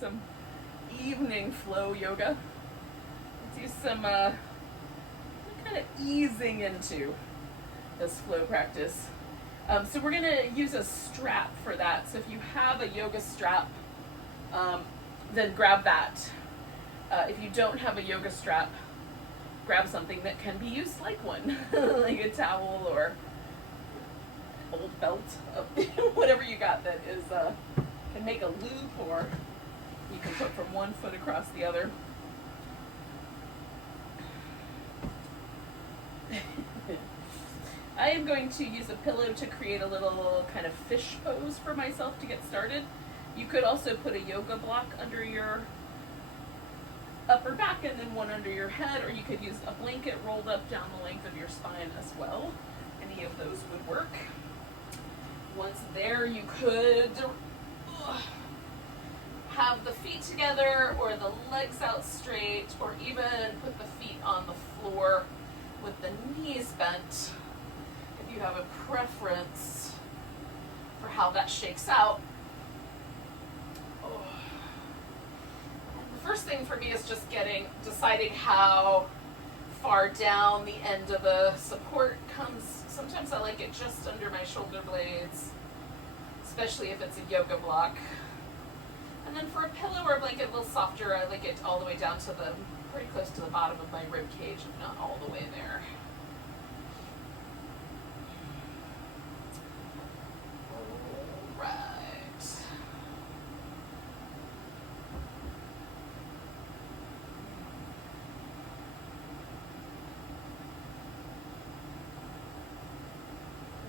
some evening flow yoga. Let's use some kind of easing into this flow practice. So we're going to use a strap for that. So if you have a yoga strap, then grab that. If you don't have a yoga strap, grab something that can be used like one, like a towel or old belt, whatever you got that is can make a loop, or you can put from one foot across the other. I am going to use a pillow to create a little kind of fish pose for myself to get started. You could also put a yoga block under your upper back and then one under your head, or you could use a blanket rolled up down the length of your spine as well. Any of those would work. Once there, you could have the feet together or the legs out straight, or even put the feet on the floor with the knees bent if you have a preference for how that shakes out. The first thing for me is just deciding how far down the end of the support comes. Sometimes I like it just under my shoulder blades, especially if it's a yoga block. And then for a pillow or a blanket, a little softer, I like it all the way down to pretty close to the bottom of my rib cage, if not all the way there. All right.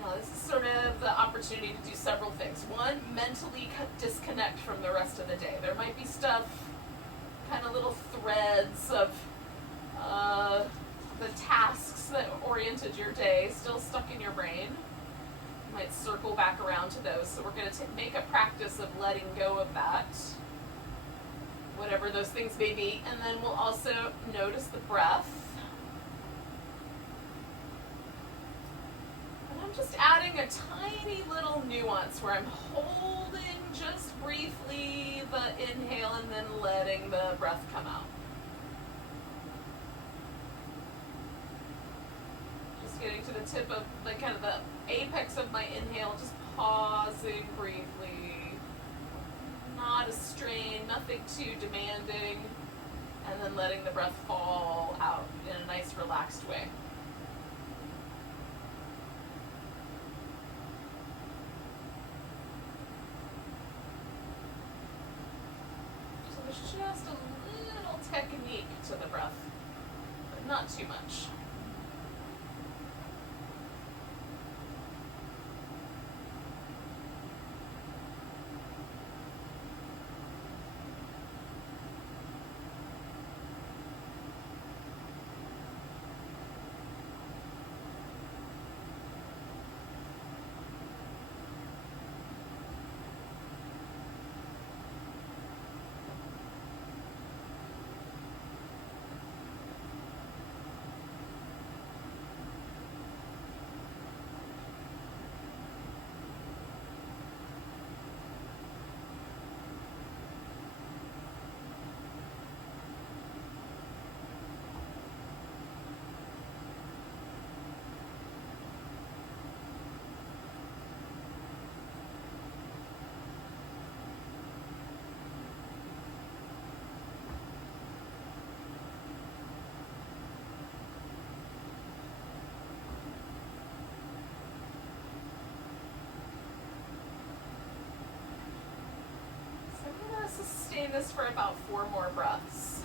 Now this is sort of the opportunity to do several things. One, mentally disconnect from the rest of the day. There might be stuff, kind of little threads of the tasks that oriented your day still stuck in your brain. You might circle back around to those. So we're going to make a practice of letting go of that, whatever those things may be. And then we'll also notice the breath. And I'm just adding a tiny little nuance where I'm holding just briefly the inhale and then letting the breath come out. Just getting to the tip of kind of the apex of my inhale, just pausing briefly. Not a strain, nothing too demanding, and then letting the breath fall out in a nice relaxed way. Just a little technique to the breath, but not too much. Sustain this for about 4 more breaths.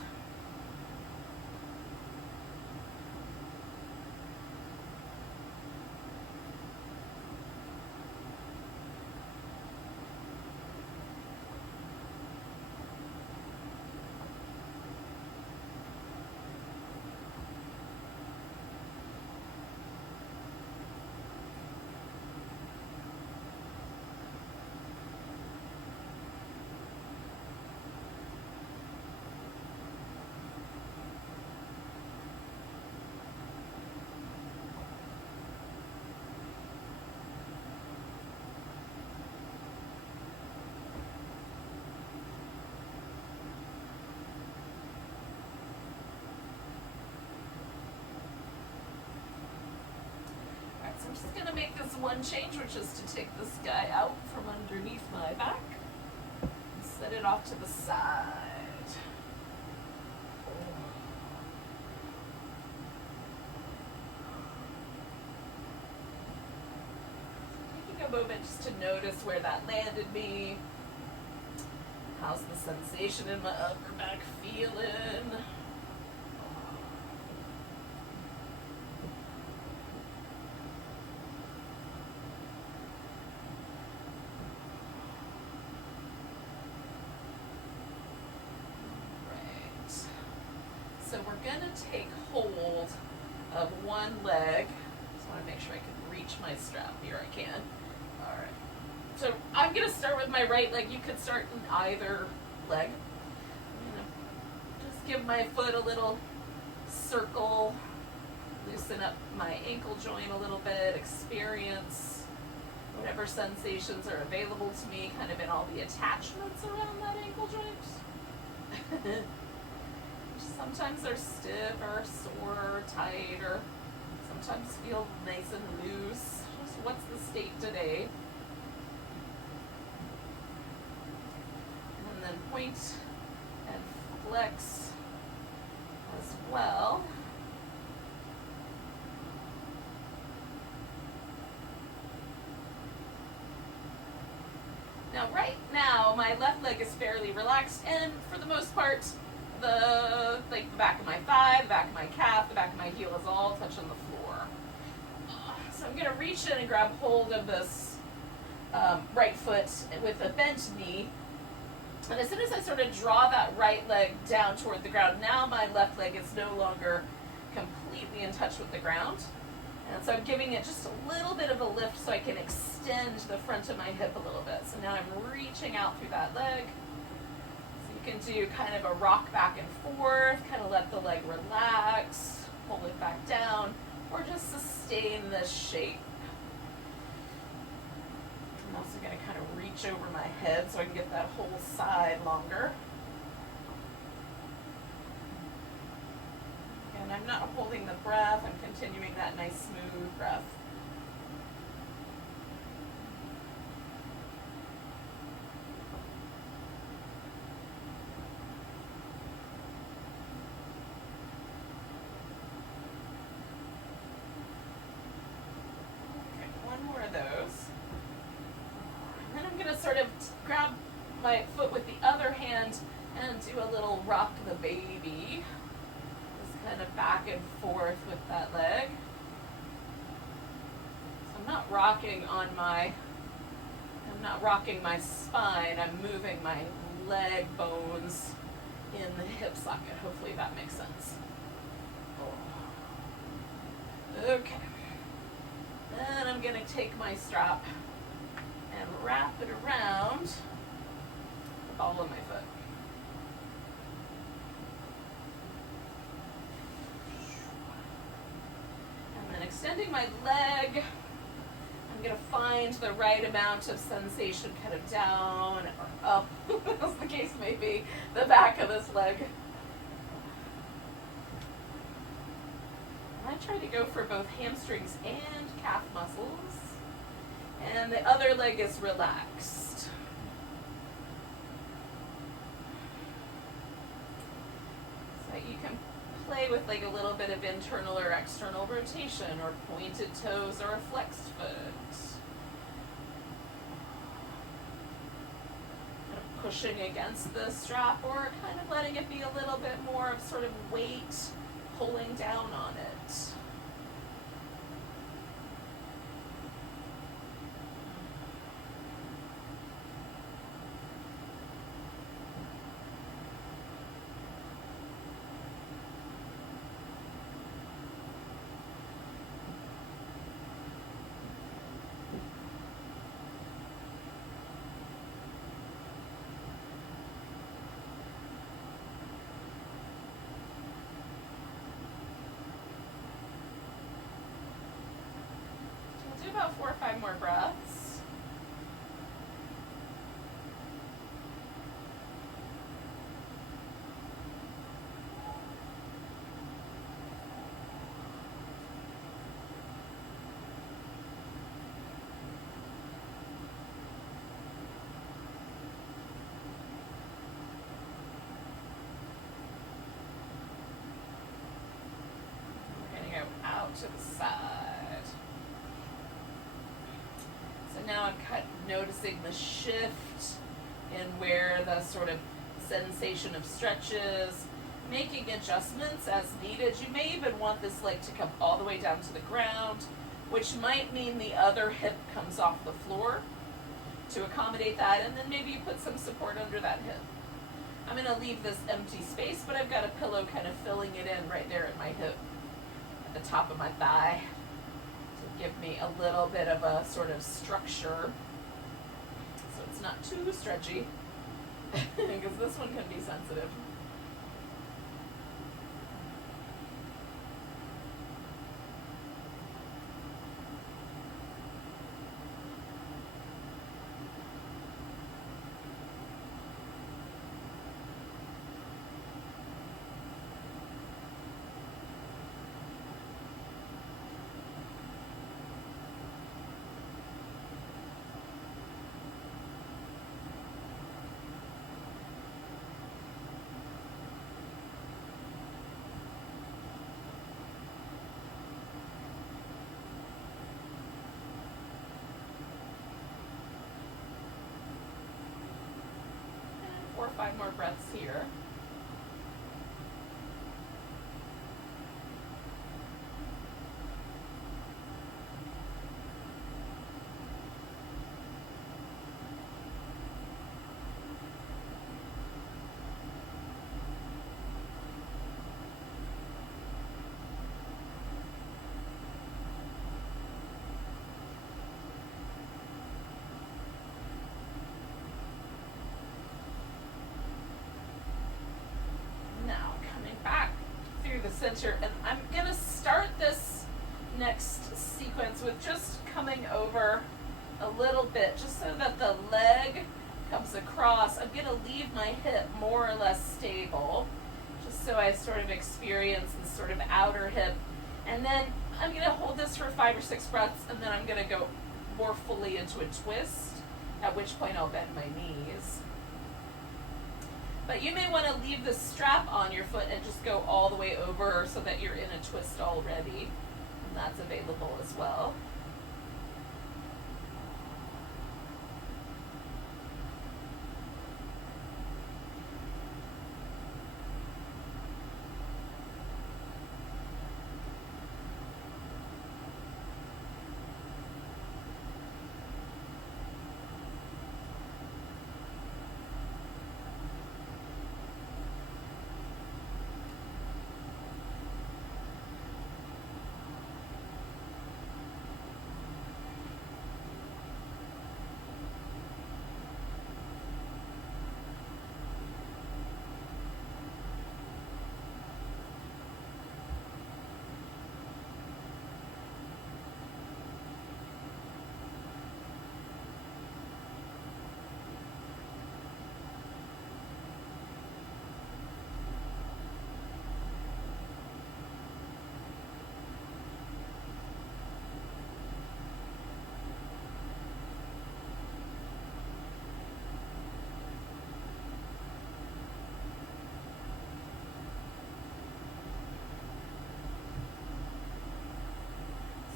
I'm just going to make this one change, which is to take this guy out from underneath my back and set it off to the side. Taking a moment just to notice where that landed me. How's the sensation in my upper back feeling? So we're going to take hold of one leg. Just want to make sure I can reach my strap. Here I can. All right. So I'm going to start with my right leg. You could start in either leg. I'm going to just give my foot a little circle, loosen up my ankle joint a little bit, experience whatever sensations are available to me kind of in all the attachments around that ankle joint. Sometimes they're stiff or sore or tight, or sometimes feel nice and loose. Just what's the state today? And then point and flex as well. Now, right now, my left leg is fairly relaxed, and for the most part, the back of my thigh, the back of my calf, the back of my heel is all touching the floor. So I'm going to reach in and grab hold of this right foot with a bent knee. And as soon as I sort of draw that right leg down toward the ground, now my left leg is no longer completely in touch with the ground. And so I'm giving it just a little bit of a lift so I can extend the front of my hip a little bit. So now I'm reaching out through that leg. You can do kind of a rock back and forth, kind of let the leg relax, pull it back down, or just sustain this shape. I'm also going to kind of reach over my head so I can get that whole side longer. And I'm not holding the breath, I'm continuing that nice smooth breath. Sort of grab my foot with the other hand and do a little rock the baby. Just kind of back and forth with that leg. So I'm not rocking my spine, I'm moving my leg bones in the hip socket. Hopefully that makes sense. Okay. Then I'm going to take my strap and wrap it around the ball of my foot. And then extending my leg, I'm going to find the right amount of sensation kind of down or up, as the case may be, the back of this leg. And I try to go for both hamstrings and calf muscles. And the other leg is relaxed. So you can play with like a little bit of internal or external rotation, or pointed toes, or a flexed foot. Kind of pushing against the strap, or kind of letting it be a little bit more of sort of weight pulling down on it. Do about 4 or 5 more breaths. to the side. So now I'm kind of noticing the shift in where the sort of sensation of stretches, making adjustments as needed. You may even want this leg to come all the way down to the ground, which might mean the other hip comes off the floor to accommodate that, and then maybe you put some support under that hip. I'm going to leave this empty space, but I've got a pillow kind of filling it in right there at my hip, at the top of my thigh, to give me a little bit of a sort of structure so it's not too stretchy, because this one can be sensitive. Four or five more breaths here. Center, and I'm going to start this next sequence with just coming over a little bit, just so that the leg comes across. I'm going to leave my hip more or less stable, just so I sort of experience this sort of outer hip, and then I'm going to hold this for 5 or 6 breaths, and then I'm going to go more fully into a twist, at which point I'll bend my knees. But you may want to leave the strap on your foot and just go all the way over so that you're in a twist already. And that's available as well.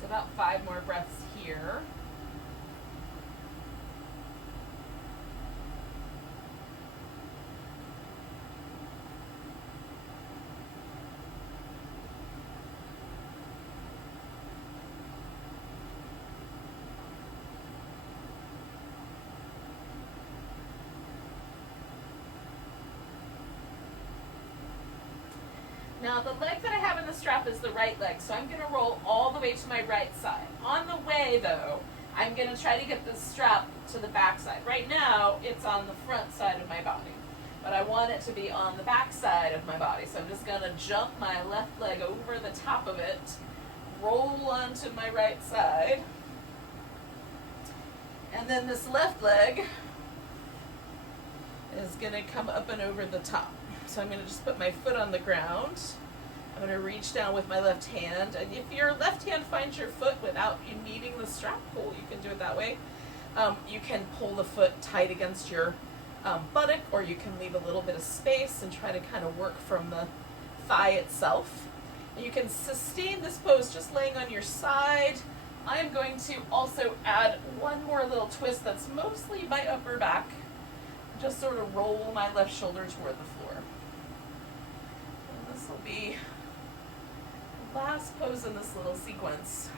About 5 more breaths here. Now the leg that I have in the strap is the right leg, so I'm going to roll all the way to my right side. On the way though, I'm going to try to get the strap to the back side. Right now, it's on the front side of my body, but I want it to be on the back side of my body. So I'm just going to jump my left leg over the top of it, roll onto my right side, and then this left leg is going to come up and over the top. So I'm going to just put my foot on the ground. I'm going to reach down with my left hand. And if your left hand finds your foot without you needing the strap, cool, you can do it that way. You can pull the foot tight against your buttock, or you can leave a little bit of space and try to kind of work from the thigh itself. You can sustain this pose just laying on your side. I am going to also add one more little twist that's mostly my upper back. Just sort of roll my left shoulder toward the floor. And this will be the last pose in this little sequence.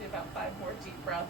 Do about 5 more deep breaths.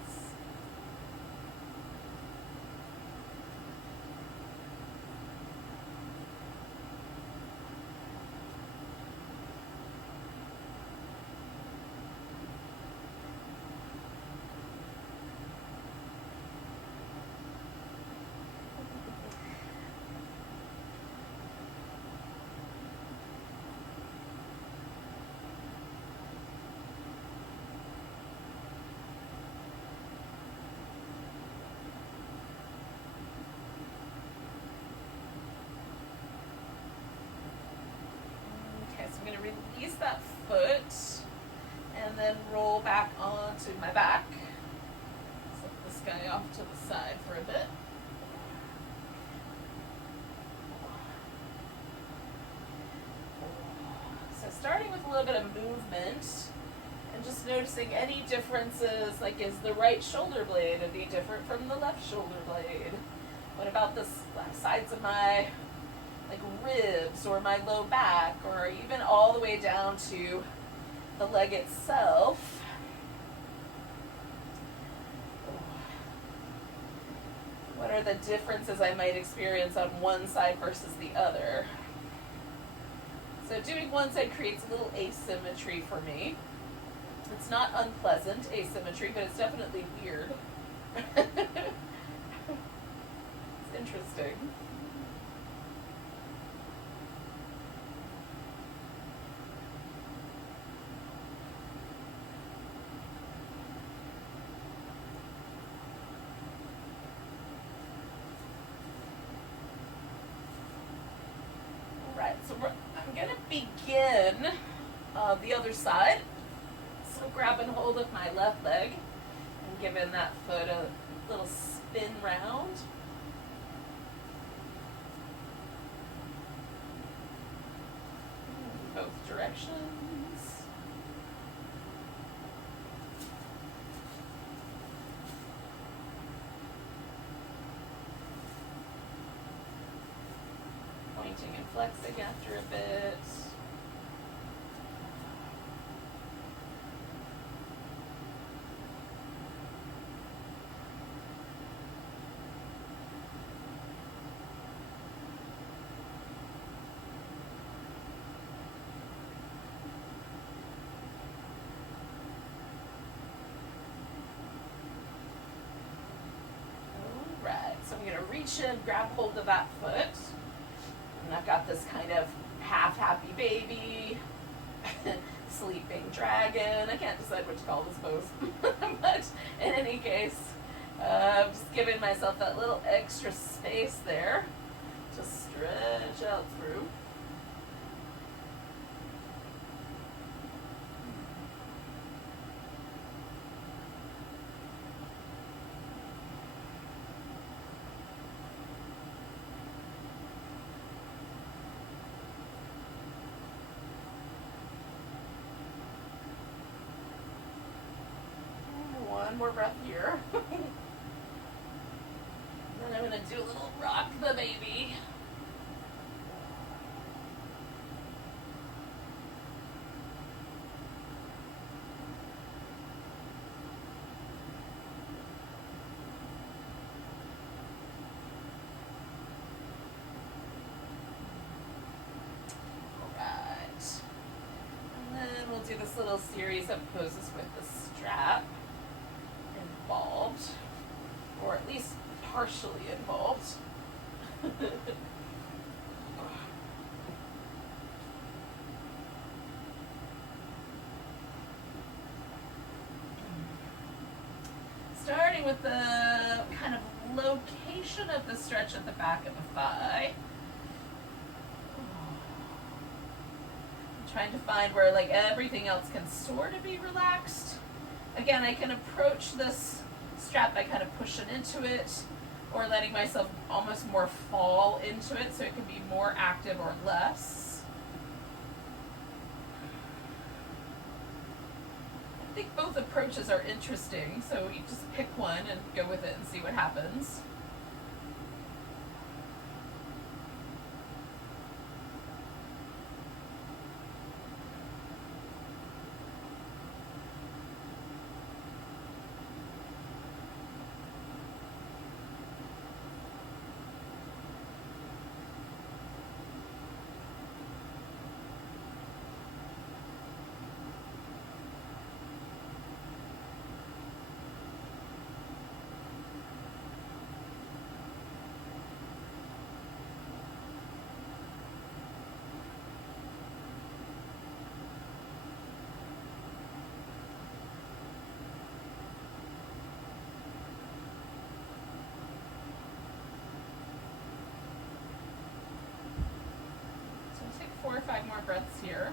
I'm going to release that foot and then roll back onto my back. Set this guy off to the side for a bit. So starting with a little bit of movement and just noticing any differences, like is the right shoulder blade any different from the left shoulder blade? What about the sides of my ribs or my low back, or even all the way down to the leg itself? What are the differences I might experience on one side versus the other? So doing one side creates a little asymmetry for me. It's not unpleasant asymmetry, but it's definitely weird. It's interesting. So I'm going to begin the other side. So grabbing hold of my left leg and giving that foot a little spin round. Both directions. Pointing and flexing after a bit. All right, so I'm going to reach in, grab hold of that foot. And I've got this kind of half happy baby, sleeping dragon. I can't decide what to call this pose. But in any case, I'm just giving myself that little extra space there to stretch out through. One more breath here. Then I'm going to do a little rock the baby. do this little series of poses with the strap involved, or at least partially involved. Starting with the kind of location of the stretch at the back of the thigh. I'm trying to find where like everything else can sort of be relaxed. Again, I can approach this strap by kind of pushing into it or letting myself almost more fall into it so it can be more active or less. I think both approaches are interesting, so you just pick one and go with it and see what happens. So take 4 or 5 more breaths here.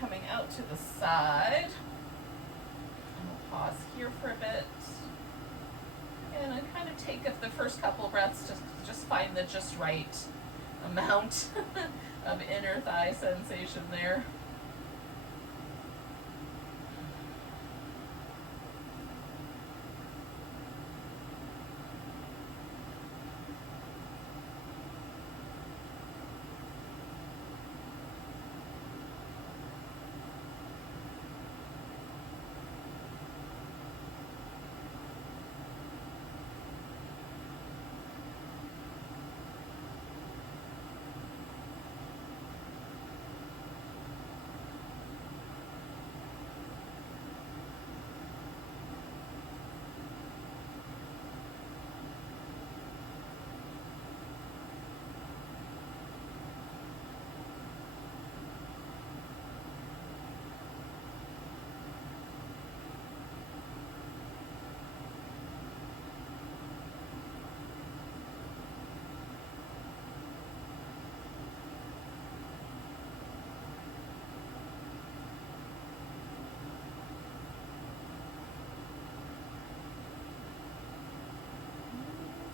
Coming out to the side. And we'll pause here for a bit. And I kind of take up the first couple breaths just find the just right amount of inner thigh sensation there.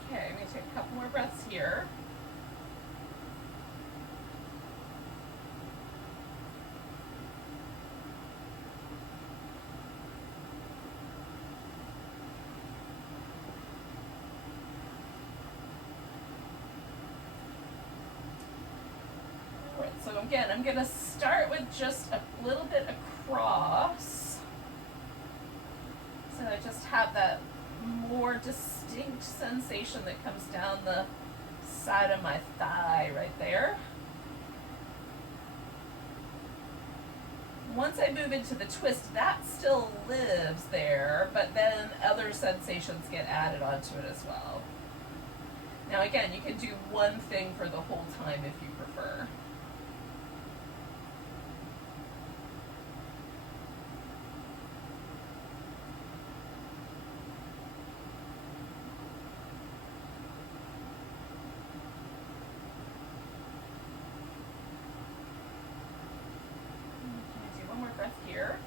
Okay, I'm going to take a couple more breaths here. All right, so again, I'm going to start with just a little bit across. So I just have that more distinct sensation that comes down the side of my thigh right there. Once I move into the twist, that still lives there, but then other sensations get added onto it as well. Now again, you can do one thing for the whole time if you prefer. Breath here.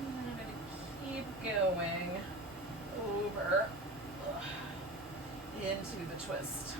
And I'm going to keep going over in into the twist.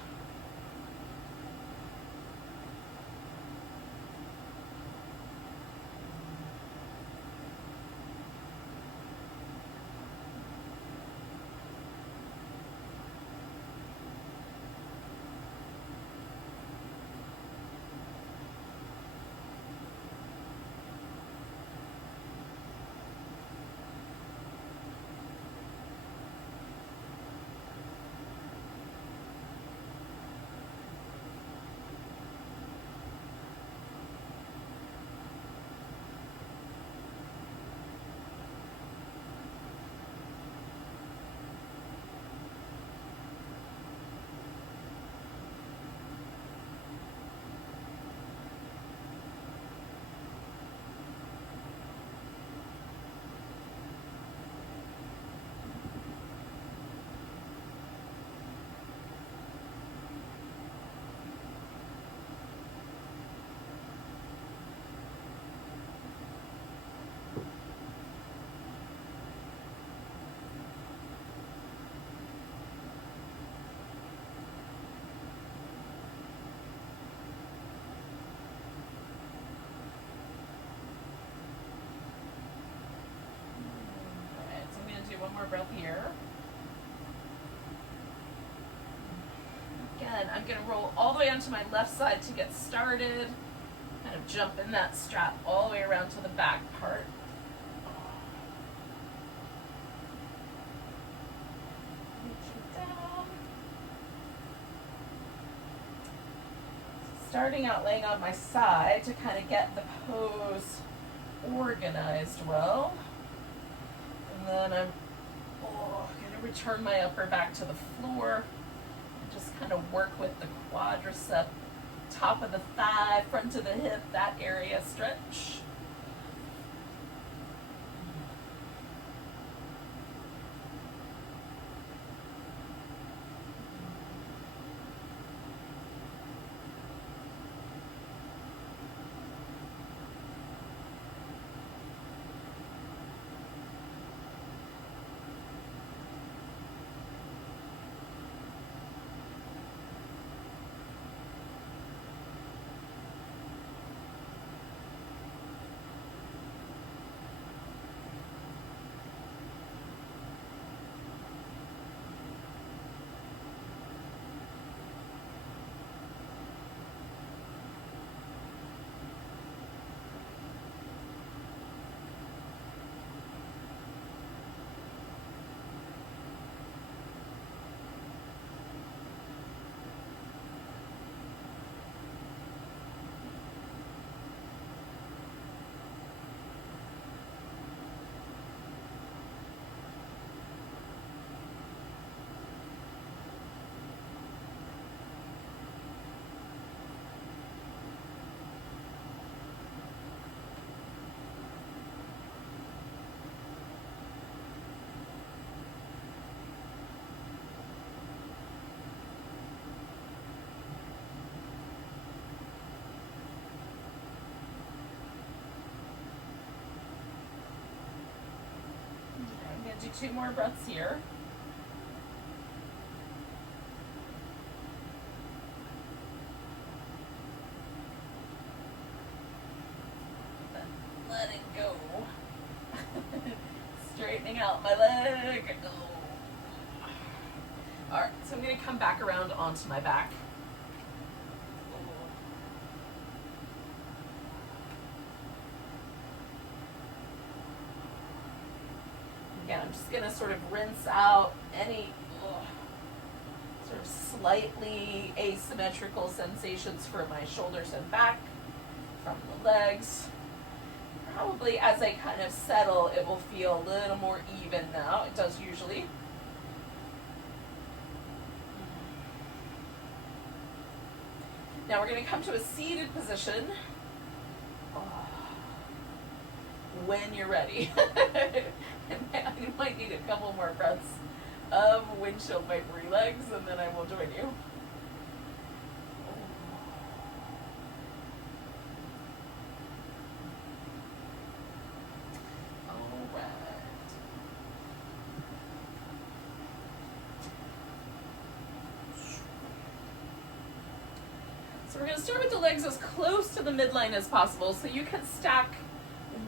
One more breath here. Again, I'm going to roll all the way onto my left side to get started. Kind of jump in that strap all the way around to the back part. Reach it down. Starting out laying on my side to kind of get the pose organized well. And then I'm going to return my upper back to the floor and just kind of work with the quadricep, top of the thigh, front of the hip, that area stretch. Do 2 more breaths here. Then letting go. Straightening out my leg. Oh. Alright, so I'm going to come back around onto my back. Again, I'm just going to sort of rinse out any sort of slightly asymmetrical sensations for my shoulders and back from the legs. Probably as I kind of settle, it will feel a little more even now. It does usually. Now we're going to come to a seated position when you're ready. You might need a couple more breaths of windshield wipery legs, and then I will join you. All right. So we're going to start with the legs as close to the midline as possible. So you can stack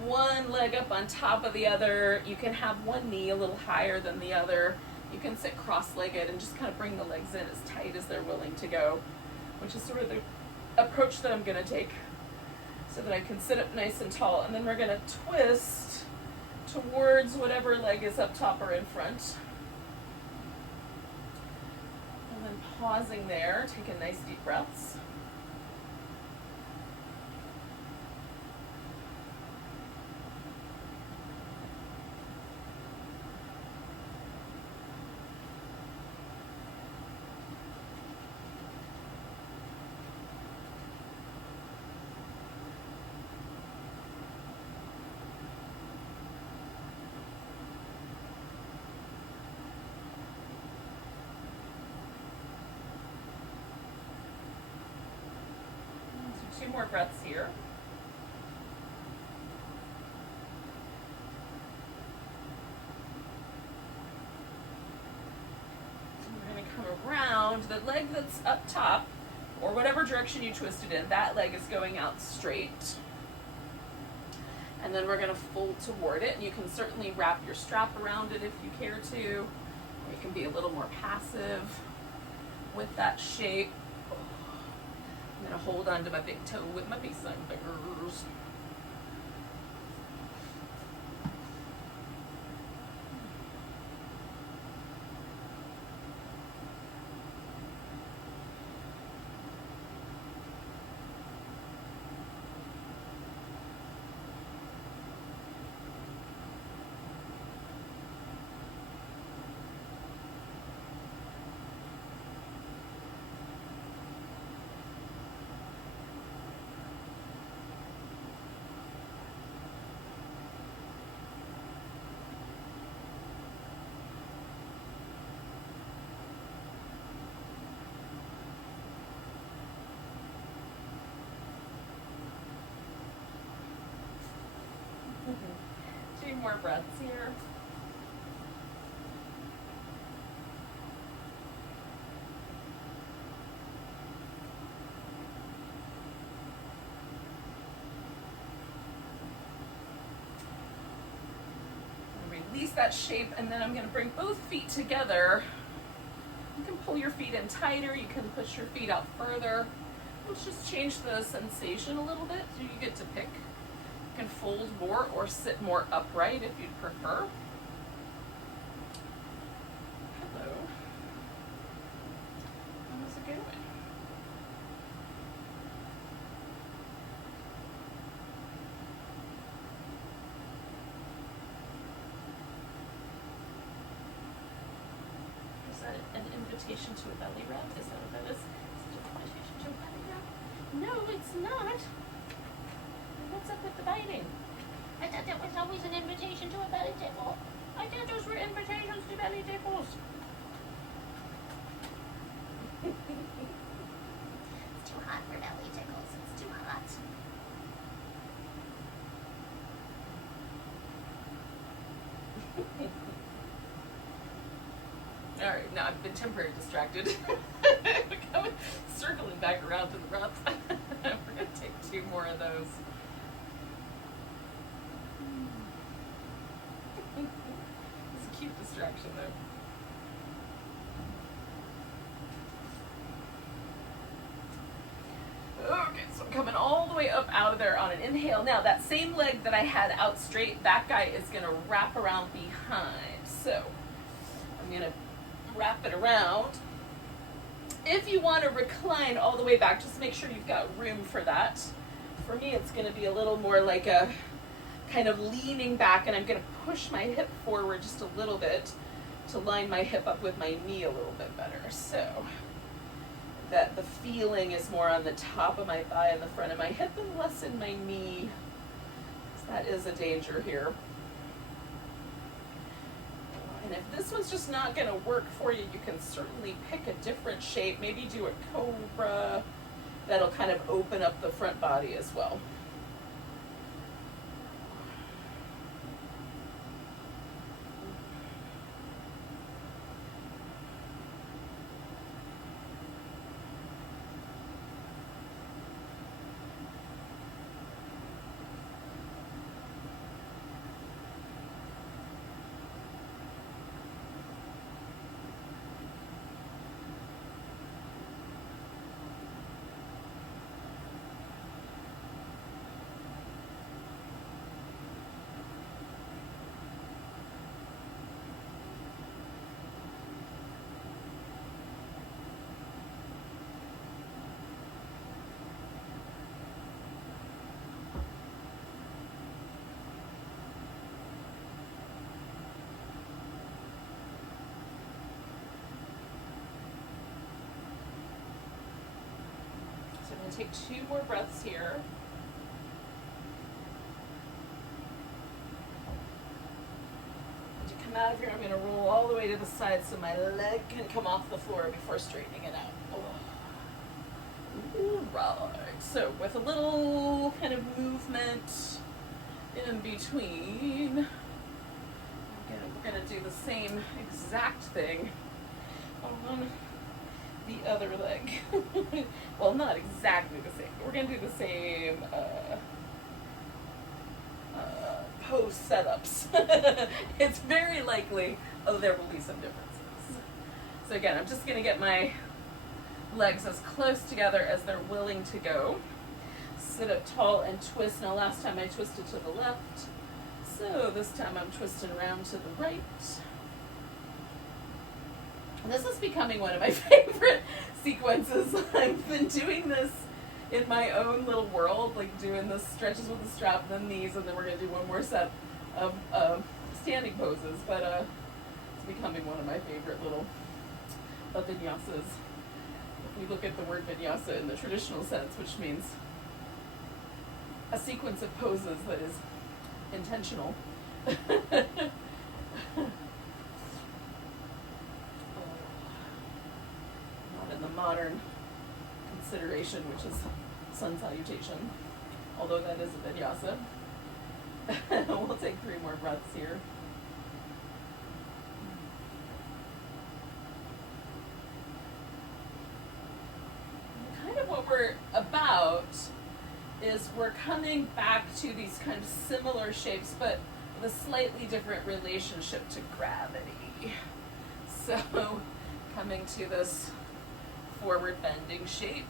one leg up on top of the other. You can have one knee a little higher than the other. You can sit cross-legged and just kind of bring the legs in as tight as they're willing to go, which is sort of the approach that I'm going to take so that I can sit up nice and tall. And then we're going to twist towards whatever leg is up top or in front. And then pausing there, taking nice deep breaths. Two more breaths here. And we're going to come around. The leg that's up top, or whatever direction you twist it in, that leg is going out straight. And then we're going to fold toward it. And you can certainly wrap your strap around it if you care to. Or you can be a little more passive with that shape. I'm going to hold on to my big toe with my peace sign fingers. Two more breaths here. Release that shape, and then I'm going to bring both feet together. You can pull your feet in tighter, you can push your feet out further. Let's just change the sensation a little bit so you get to pick. You can fold more or sit more upright if you'd prefer. Hello. How's it going? Is that an invitation to a belly rub? Is that what that is? Is it an invitation to a belly rub? No, it's not. What's up with the biting? I thought that was always an invitation to a belly tickle. I thought those were invitations to belly tickles. It's too hot for belly tickles. It's too hot. Alright, now I've been temporarily distracted. Circling back around to the rubs. We're going to take two more of those. It's a cute distraction though. Okay, so I'm coming all the way up out of there on an inhale. Now that same leg that I had out straight, that guy is going to wrap around behind. So I'm going to wrap it around. If you want to recline all the way back, just make sure you've got room for that. For me, it's going to be a little more like a kind of leaning back, and I'm going to push my hip forward just a little bit to line my hip up with my knee a little bit better. So that the feeling is more on the top of my thigh and the front of my hip and less in my knee. So that is a danger here. And if this one's just not going to work for you, you can certainly pick a different shape. Maybe do a cobra. That'll kind of open up the front body as well. going to take 2 more breaths here. Come out of here, I'm going to roll all the way to the side so my leg can come off the floor before straightening it out. Oh. Right. So with a little kind of movement in between, we're going to do the same exact thing on the other leg. Well, not exactly the same, but we're going to do the same pose setups. It's very likely there will be some differences. So again, I'm just going to get my legs as close together as they're willing to go. Sit up tall and twist. Now last time I twisted to the left, so this time I'm twisting around to the right. This is becoming one of my favorite sequences. I've been doing this in my own little world, like doing the stretches with the strap, then these, and then we're going to do one more set of standing poses. But it's becoming one of my favorite little vinyasas. If we look at the word vinyasa in the traditional sense, which means a sequence of poses that is intentional. Not in the modern consideration, which is sun salutation, although that is a vinyasa. We'll take 3 more breaths here. Kind of what we're about is we're coming back to these kind of similar shapes, but with a slightly different relationship to gravity. So coming to this forward bending shape.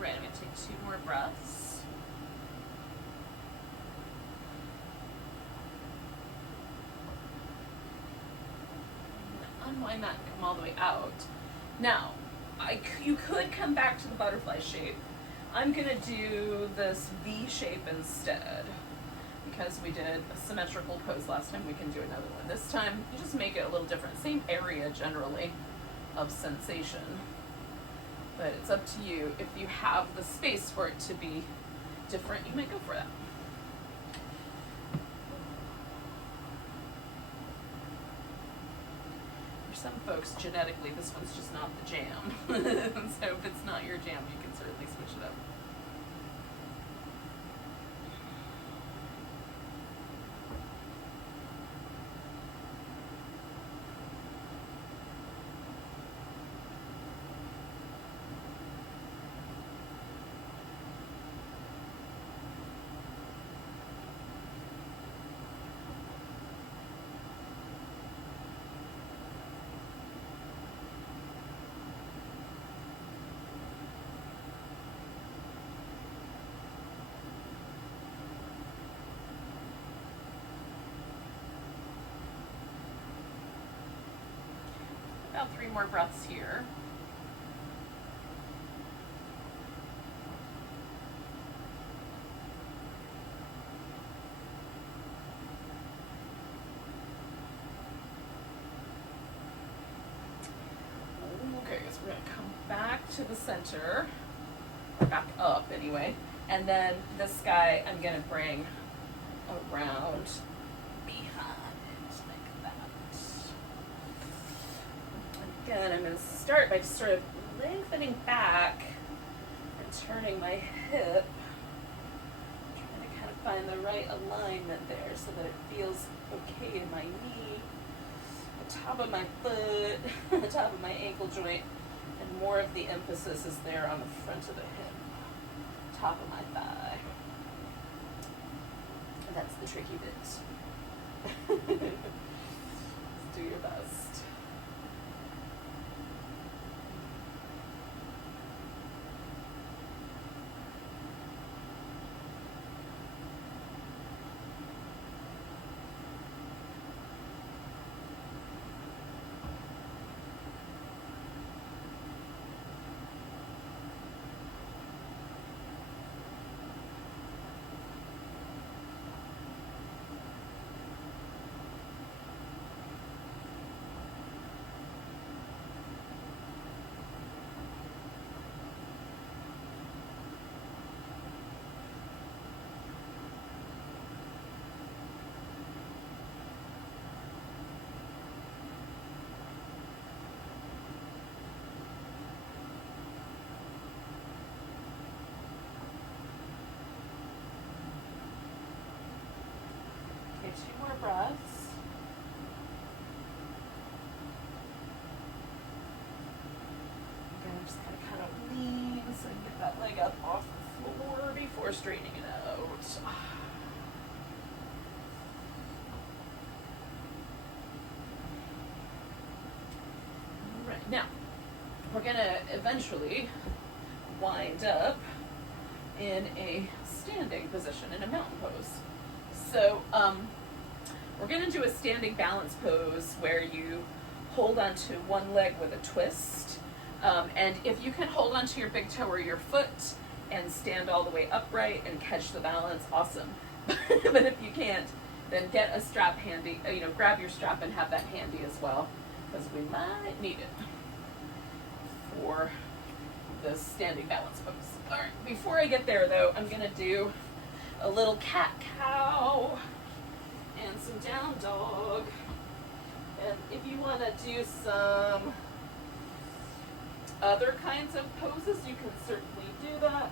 Right, I'm going to take 2 more breaths. Unwind that and come all the way out. Now, you could come back to the butterfly shape. I'm going to do this V shape instead. Because we did a symmetrical pose last time, we can do another one. This time, you just make it a little different. Same area, generally, of sensation. But it's up to you. If you have the space for it to be different, you might go for that. For some folks, genetically, this one's just not the jam. So if it's not your jam, you can certainly switch it up. About 3 more breaths here. Okay, so we're going to come back to the center, or back up anyway, and then this guy I'm going to bring around behind like that. Again, I'm going to start by just sort of lengthening back and turning my hip. Trying to kind of find the right alignment there so that it feels okay in my knee, the top of my foot, the top of my ankle joint, and more of the emphasis is there on the front of the hip, top of my thigh. That's the tricky bit. Let's do your best. Okay, 2 more breaths. Okay, I'm just gonna kind of lean so I can get that leg up off the floor before straightening it out. All right, now we're gonna eventually wind up in a standing position in a mountain pose. So we're going to do a standing balance pose where you hold onto one leg with a twist. And if you can hold onto your big toe or your foot and stand all the way upright and catch the balance, awesome. But if you can't, then get a strap handy, grab your strap and have that handy as well, because we might need it for this standing balance pose. All right, before I get there though, I'm going to do a little cat-cow and some down dog. And if you want to do some other kinds of poses, you can certainly do that.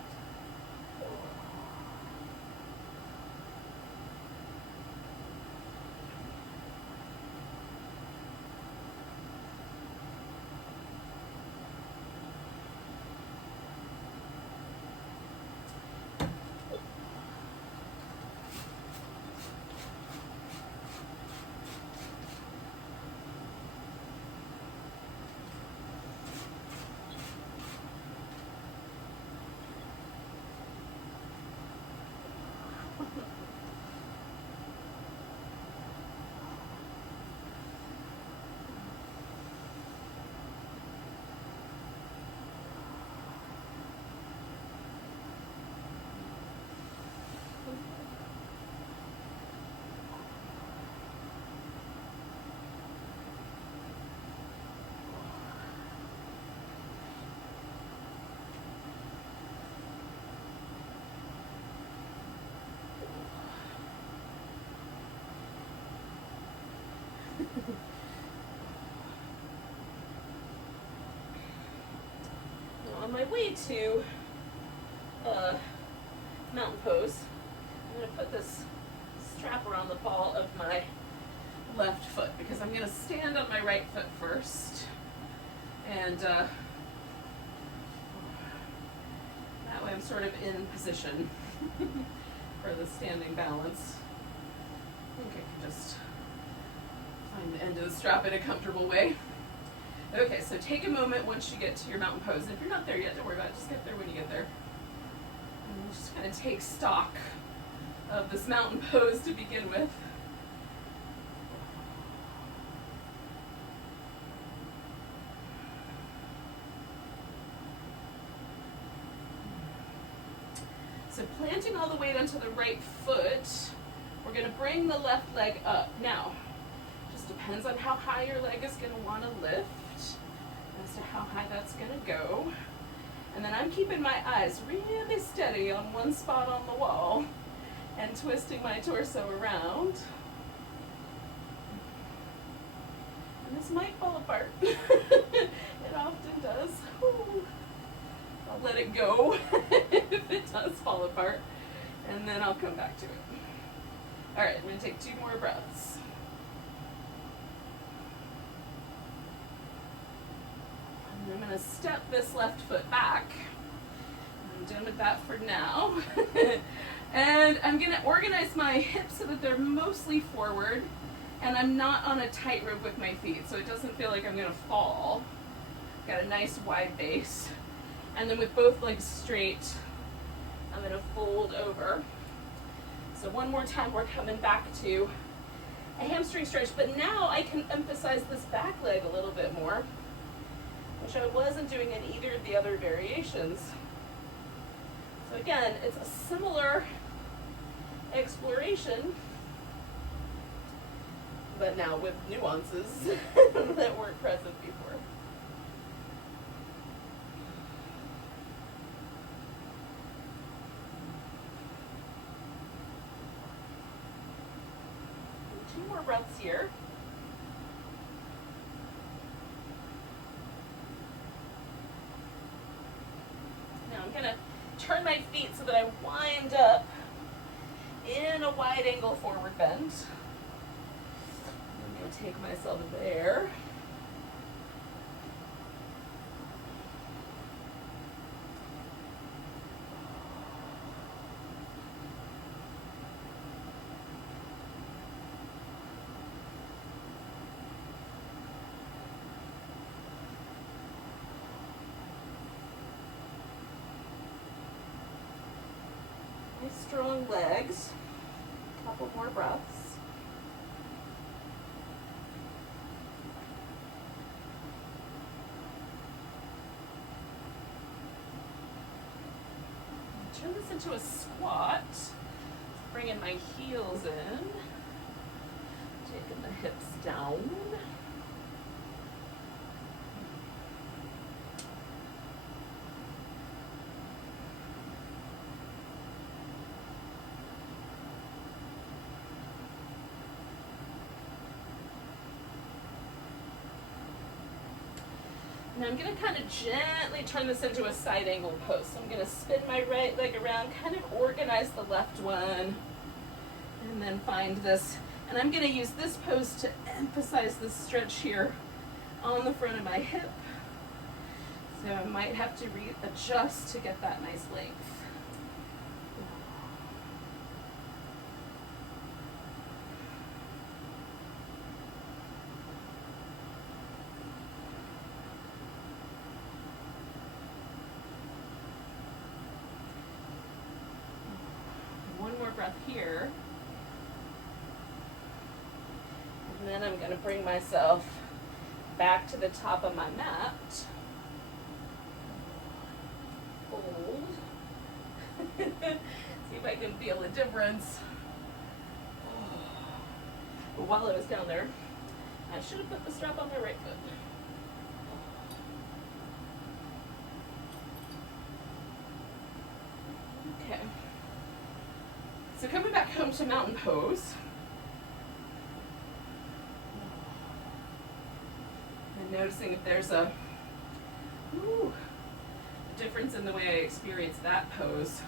On my way to mountain pose, I'm going to put this strap around the ball of my left foot because I'm going to stand on my right foot first, and that way I'm sort of in position for the standing balance. I think I can just find the end of the strap in a comfortable way. Okay, so take a moment once you get to your mountain pose. And if you're not there yet, don't worry about it. Just get there when you get there. And just kind of take stock of this mountain pose to begin with. So planting all the weight onto the right foot, we're going to bring the left leg up. Now, just depends on how high your leg is going to want to lift as to how high that's going to go. And then I'm keeping my eyes really steady on one spot on the wall and twisting my torso around. And this might fall apart. often does. Ooh. I'll let it go if it does fall apart, and then I'll come back to it. All right, I'm going to take 2 more breaths. And I'm going to step this left foot back. I'm done with that for now. And I'm going to organize my hips so that they're mostly forward, and I'm not on a tightrope with my feet, so it doesn't feel like I'm going to fall. Got a nice wide base. And then with both legs straight, I'm going to fold over. So one more time, we're coming back to a hamstring stretch, but now I can emphasize this back leg a little bit more, which I wasn't doing in either of the other variations. So again, it's a similar exploration, but now with nuances that weren't present before. Two more breaths here. Now I'm going to turn my feet so that I wind up in a wide angle forward bend. I'm going to take myself there. Strong legs. A couple more breaths. Turn this into a squat. Bringing my heels in. Taking the hips down. Now I'm going to kind of gently turn this into a side angle pose. So I'm going to spin my right leg around, kind of organize the left one, and then find this. And I'm going to use this pose to emphasize this stretch here on the front of my hip. So I might have to readjust to get that nice length. Breath here, and then I'm going to bring myself back to the top of my mat. Hold. See if I can feel a difference. But while I was down there, I should have put the strap on my right foot. Okay. So coming back home to mountain pose, and noticing if there's a difference in the way I experience that pose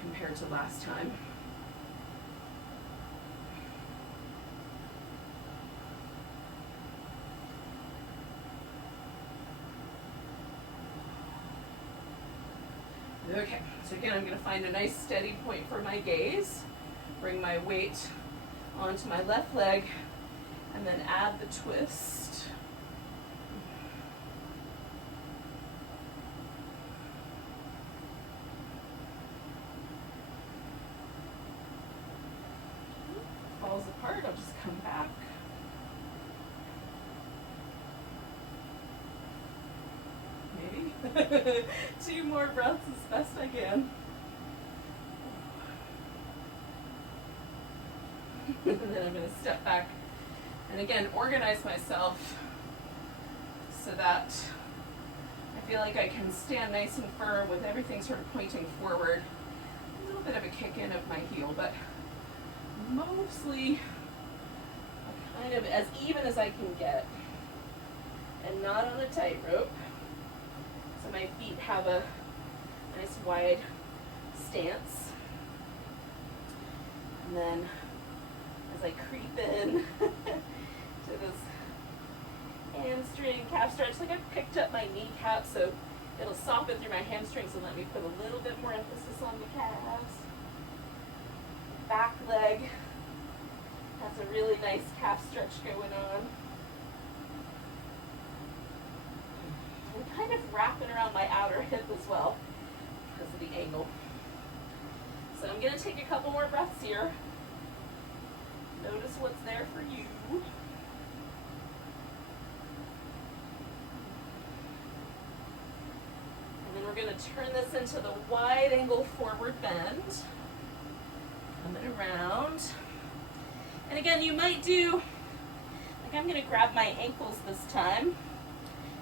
compared to last time. Okay, so again, I'm going to find a nice steady point for my gaze, bring my weight onto my left leg, and then add the twist. Falls apart, I'll just come back. Maybe. 2 more breaths as best I can. And then I'm going to step back and again organize myself so that I feel like I can stand nice and firm with everything sort of pointing forward. A little bit of a kick in of my heel, but mostly kind of as even as I can get. and not on a tightrope. So my feet have a nice wide stance. And then as I creep in to this hamstring calf stretch, like I picked up my kneecap, so it'll soften through my hamstrings and let me put a little bit more emphasis on the calves. Back leg has a really nice calf stretch going on. I'm kind of wrapping around my outer hip as well because of the angle. So I'm going to take a couple more breaths here. Notice what's there for you. And then we're going to turn this into the wide angle forward bend. Coming around. And again, you might do, like I'm going to grab my ankles this time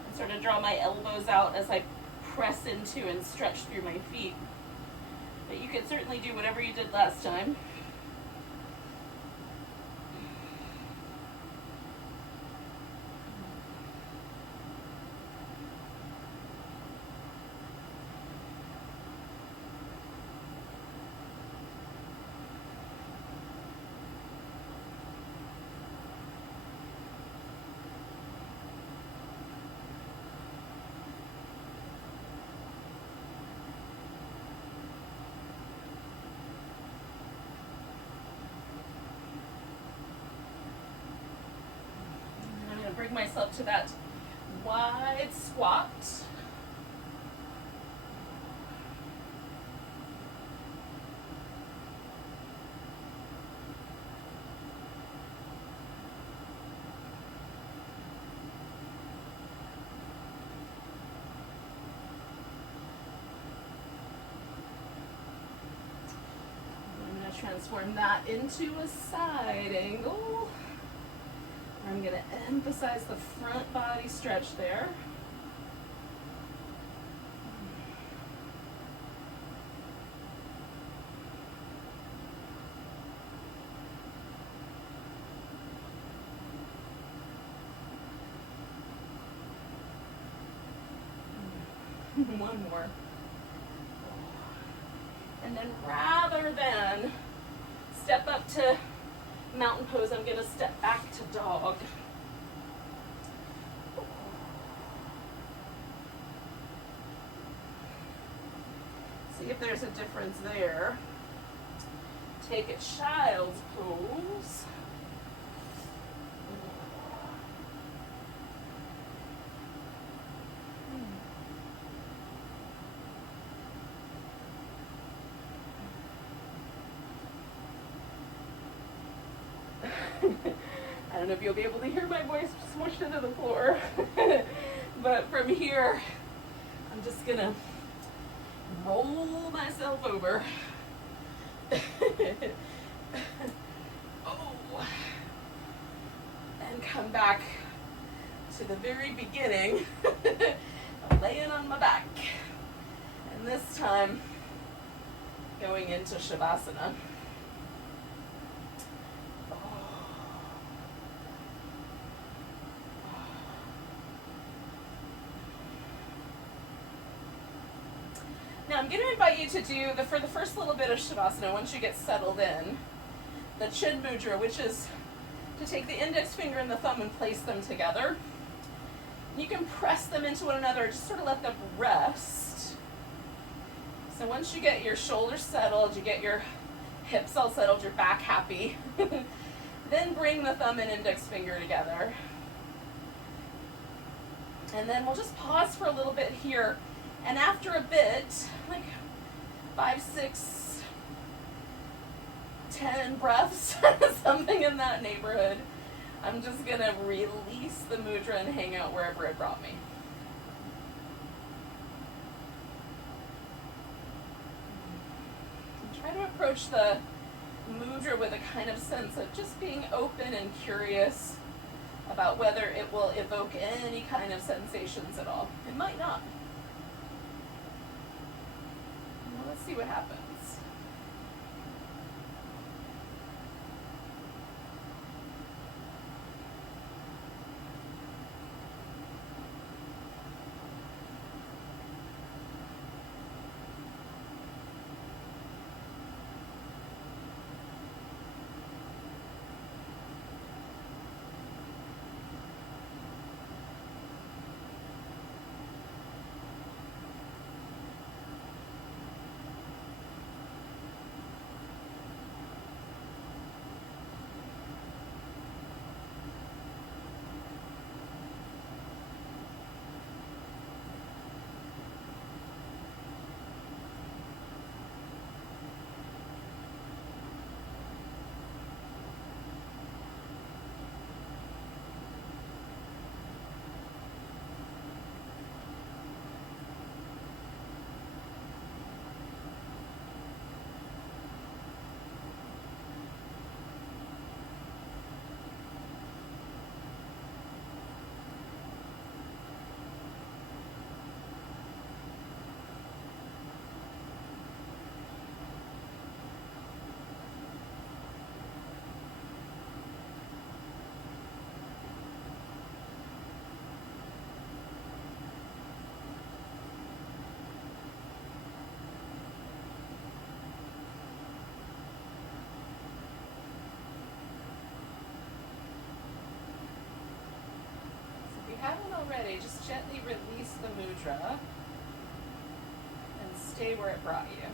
and sort of draw my elbows out as I press into and stretch through my feet. But you can certainly do whatever you did last time. Bring myself to that wide squat. I'm going to transform that into a side angle. I'm going to emphasize the front body stretch there. One more. And then rather than step up to mountain pose, I'm going to step back to dog. See if there's a difference there. Take a child's pose. I don't know if you'll be able to hear my voice smushed into the floor, but from here, I'm just gonna roll myself over. Oh, and come back to the very beginning, laying on my back, and this time going into Shavasana. Now I'm going to invite you to do, for the first little bit of Shavasana, once you get settled in, the chin mudra, which is to take the index finger and the thumb and place them together. You can press them into one another, just sort of let them rest. So once you get your shoulders settled, you get your hips all settled, your back happy, then bring the thumb and index finger together. And then we'll just pause for a little bit here. And after a bit, like 5, 6, 10 breaths, something in that neighborhood, I'm just going to release the mudra and hang out wherever it brought me. And try to approach the mudra with a kind of sense of just being open and curious about whether it will evoke any kind of sensations at all. It might not. Let's see what happens. ready, just gently release the mudra and stay where it brought you.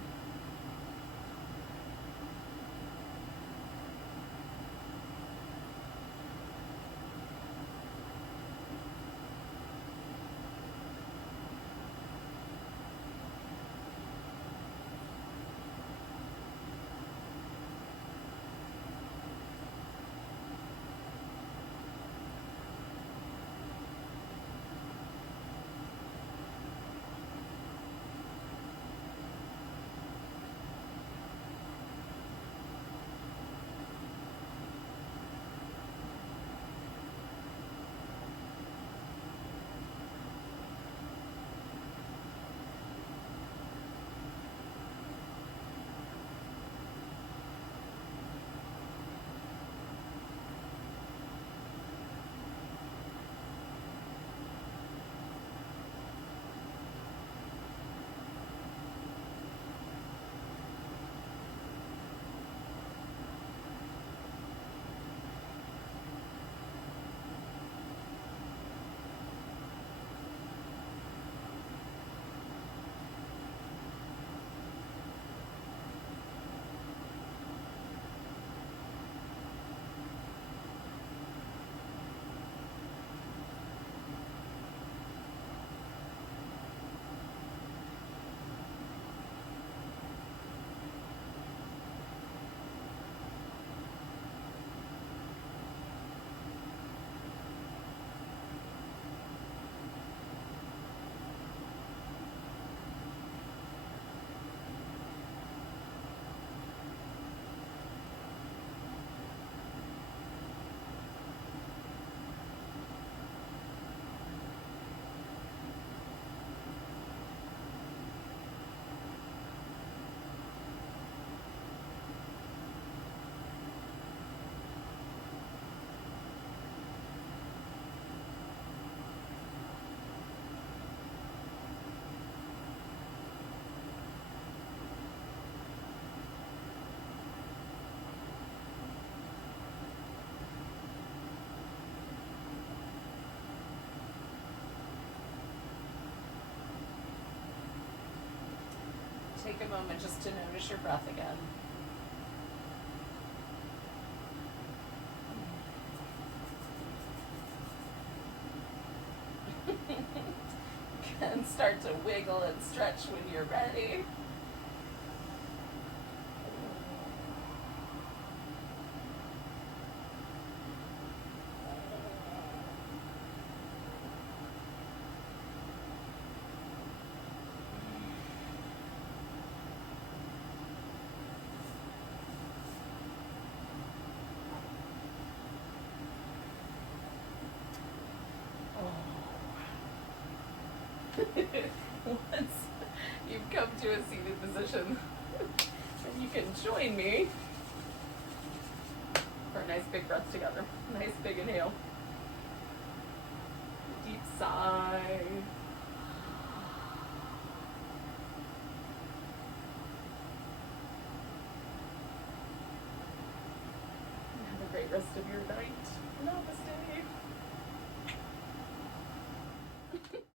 Take a moment just to notice your breath again. And start to wiggle and stretch when you're ready. Once you've come to a seated position, and you can join me for a nice big breath together. Nice big inhale. Deep sigh. Have a great rest of your night. Namaste.